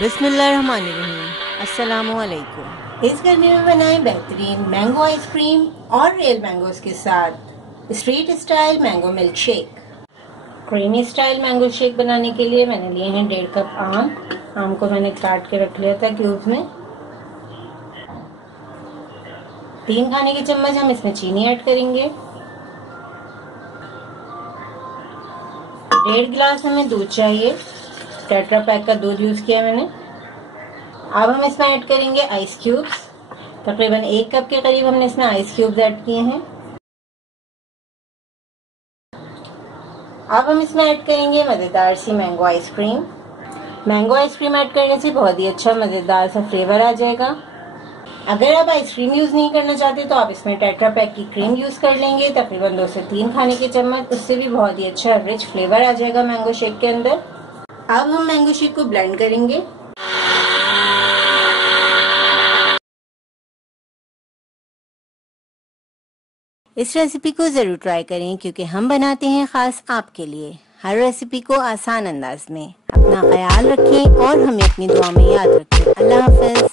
बिस्मिल्लाहिर्रहमानिर्रहीम। अस्सलामुअलैकुम। इस गर्मी में बनाएं बेहतरीन मैंगो आइसक्रीम और रियल मैंगोज के साथ street style mango milk shake. Creamy style mango shake बनाने के लिए मैंने लिए हैं 1.5 कप आम को मैंने काट के रख लिया था क्यूब्स में। 3 खाने के चम्मच हम इसमें चीनी ऐड करेंगे। 1.5 गिलास हमें दूध चाहिए। टेट्रा पैक का दूध यूज किया मैंने। अब हम इसमें ऐड करेंगे आइस क्यूब्स। तकरीबन 1 कप के करीब हमने इसमें आइस क्यूब्स ऐड किए हैं। अब हम इसमें ऐड करेंगे मजेदार सी mango ice cream. Mango ice cream add करने से बहुत ही अच्छा मजेदार सा फ्लेवर आ जाएगा। अगर आप आइसक्रीम यूज नहीं करना चाहते तो आप इसमें टेट्रा पैक की क्रीम यूज कर लेंगे, तकरीबन 2 से 3 खाने के चम्मच। उससे भी बहुत ही अच्छा रिच फ्लेवर आ जाएगा मैंगो शेक के अंदर। अब हम मैंगो शेक को ब्लेंड करेंगे। इस रेसिपी को ज़रूर ट्राई करें क्योंकि हम बनाते हैं ख़ास आपके लिए, हर रेसिपी को आसान अंदाज में। अपना ख्याल रखें और हमें अपनी दुआ में याद रखें। अल्लाह हाफ़िज़।